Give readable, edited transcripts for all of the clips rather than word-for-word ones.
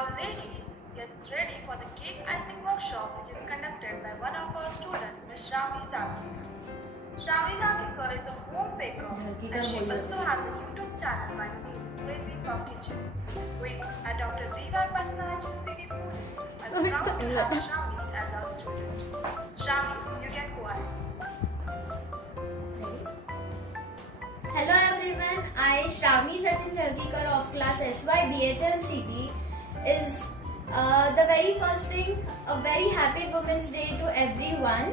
Now ladies, get ready for the cake icing workshop which is conducted by one of our students, Ms. Shravani Zaki. Shravani Zakikar is a home baker and she also has a YouTube channel by the name Crazy Puff Kitchen. We at Dr. D.Y. Patna HMCD Pune are proud to have Shravani as our student. Shravani, you can go ahead. Hello everyone, I Shravani Sachin Jalkikar of class SY BHMCT is the very first thing, a very happy Women's Day to everyone.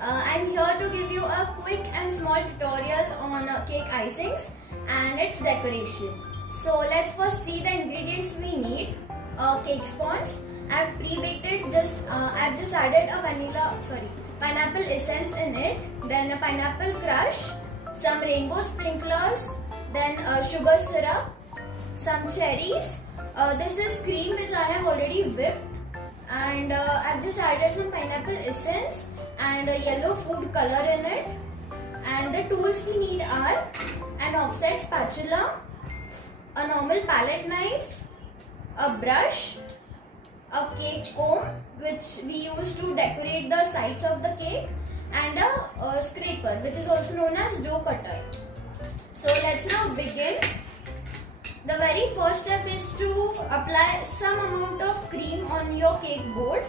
I'm here to give you a quick and small tutorial on cake icings and its decoration. So let's first see the ingredients we need. A cake sponge. I've pre-baked it. I've just added a pineapple essence in it. Then a pineapple crush, some rainbow sprinklers, then sugar syrup, some cherries. This is cream which I have already whipped, and I've just added some pineapple essence and a yellow food color in it. And the tools we need are an offset spatula, a normal palette knife, a brush, a cake comb which we use to decorate the sides of the cake, and a scraper which is also known as dough cutter. So let's now begin. The very first step is to apply some amount of cream on your cake board.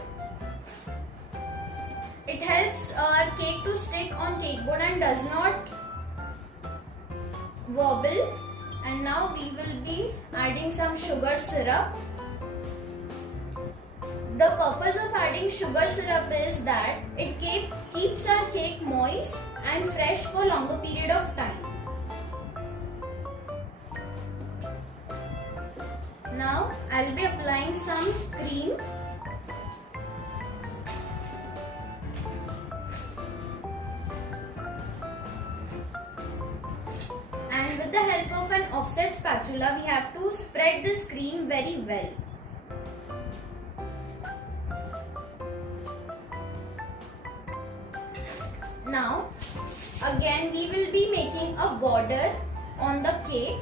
It helps our cake to stick on cake board and does not wobble. And now we will be adding some sugar syrup. The purpose of adding sugar syrup is that it keeps our cake moist and fresh for longer period of time. Now I'll be applying some cream. And with the help of an offset spatula, we have to spread this cream very well. Now, again we will be making a border on the cake.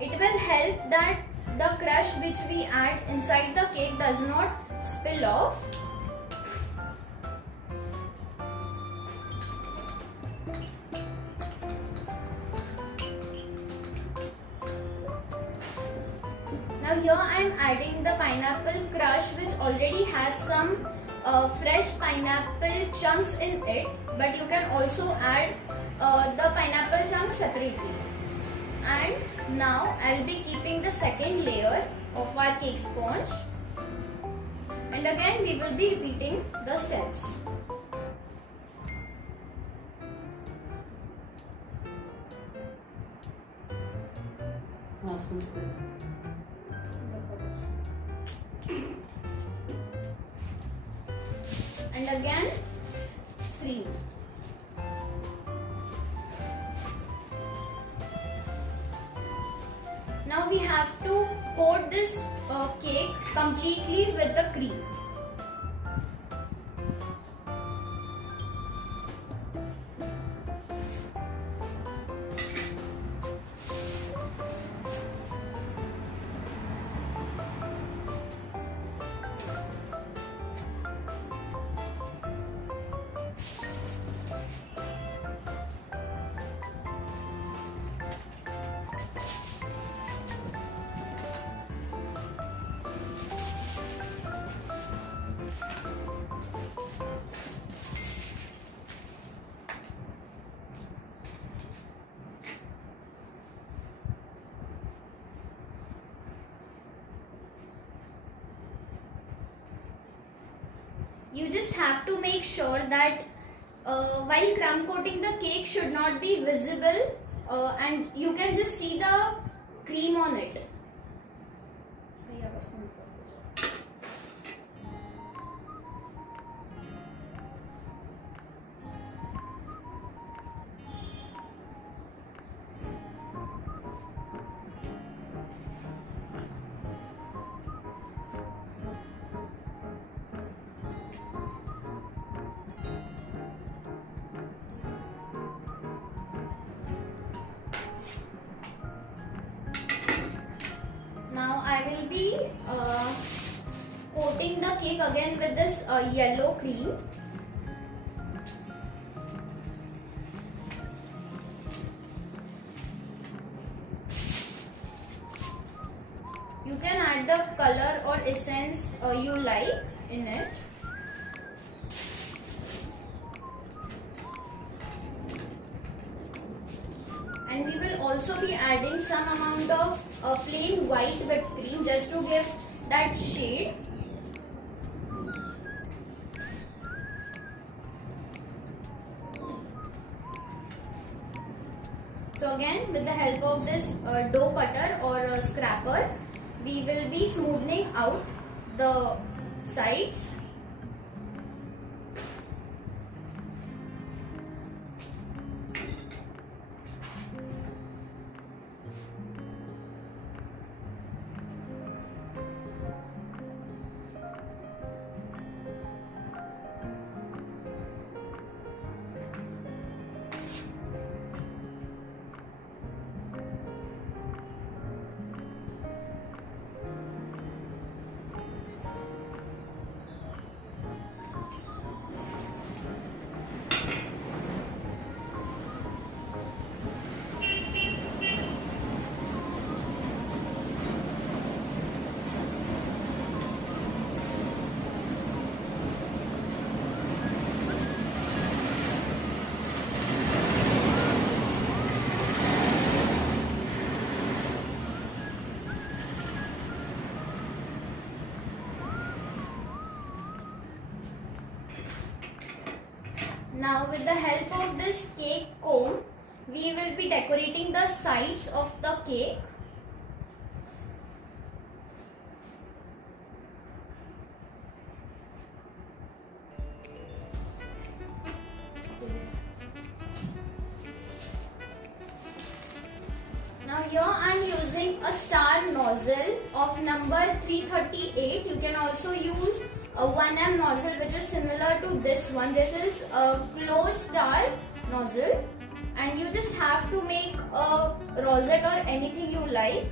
It will help that the crush which we add inside the cake does not spill off. Now here I am adding the pineapple crush which already has some fresh pineapple chunks in it, but you can also add the pineapple chunks separately. And now I'll be keeping the second layer of our cake sponge, and again we will be repeating the steps. And again cream. Now we have to coat this cake completely with the cream. You just have to make sure that while crumb coating the cake should not be visible, and you can just see the cream on it. will be coating the cake again with this yellow cream. You can add the color or essence you like in it. And we will also be adding some amount of plain white whipped cream just to give that shade. So again, with the help of this dough cutter or scraper, we will be smoothing out the sides. Now with the help of this cake comb, we will be decorating the sides of the cake. Now here I am using a star nozzle of number 338. You can also use a 1M nozzle which is similar to this one. This is a closed star nozzle and you just have to make a rosette or anything you like.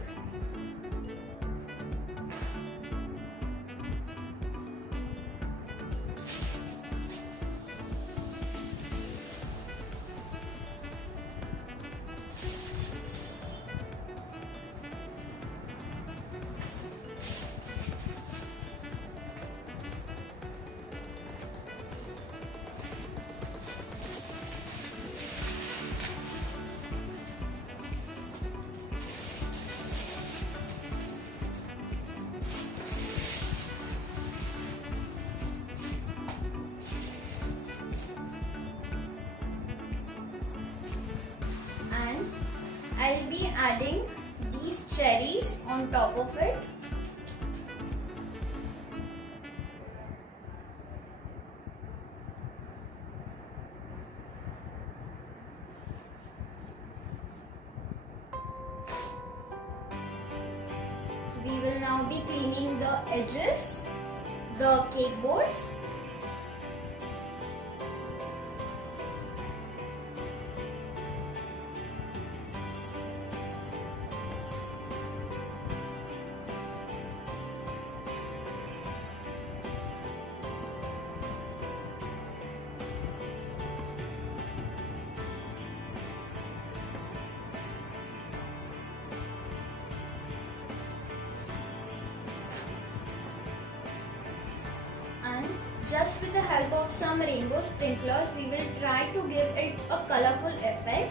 I'll be adding these cherries on top of it. We will now be cleaning the edges, the cake boards. Just with the help of some rainbow sprinklers, we will try to give it a colorful effect.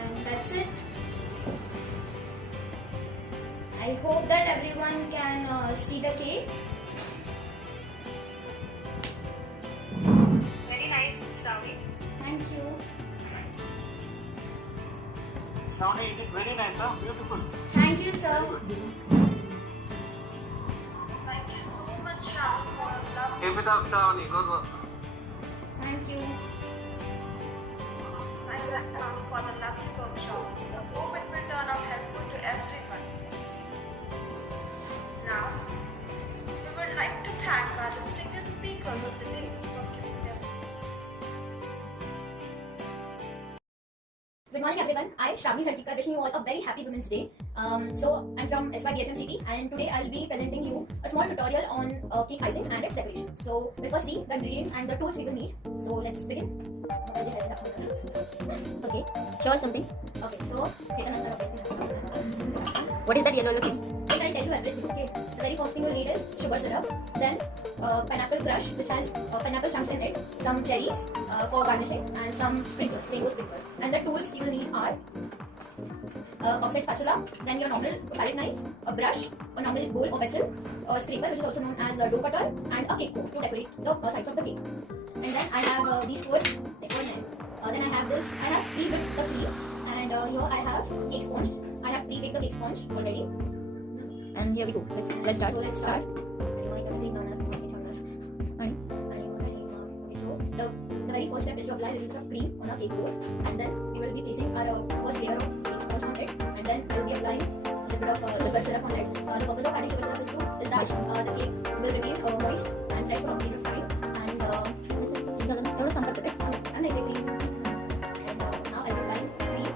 And that's it. I hope that everyone can see the cake. Very nice, Shravani. Thank you. Shravani, it is very nice, huh? Beautiful. Thank you, sir. Thank you so much, Shravani, for your love. Keep it up, Shravani. Good work. Thank you. Thank you, Shravani, for the lovely workshop. I hope it will turn out helpful to everyone. Now, we would like to thank our distinguished speakers of the day for giving their Good morning everyone. I, Shravani Zarkikar, wishing you all a very happy Women's Day. So I'm from SYBHM City and today I'll be presenting you a small tutorial on cake icings and its decoration. So we'll first see the ingredients and the tools we will need. So let's begin. Okay, show us something. Okay, so What is that yellow thing? I'll tell you everything. Okay, the very first thing you'll need is sugar syrup, then pineapple crush which has pineapple chunks in it, some cherries for garnishing, and some sprinklers, rainbow sprinklers. And the tools you will need are offset spatula, then your normal palette knife, a brush, a normal bowl or vessel, a scraper which is also known as a dough cutter, and a cake to decorate the sides of the cake. And then I have these four. Then I have this. I have pre-baked the cream, and here I have cake sponge. I have pre-baked the cake sponge already. And here we go. Let's start. So let's start. Okay, so the very first step is to apply a little bit of cream on our cake board, and then we will be placing our first layer of cake sponge on it, and then we will be applying a little bit of sugar syrup on it. The purpose of adding sugar syrup is that the cake will remain moist and fresh for a period of time, and now I will apply cream.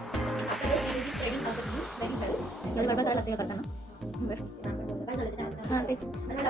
After this, we will be spreading out the cream very well. बार-बार लगता है करता ना. And then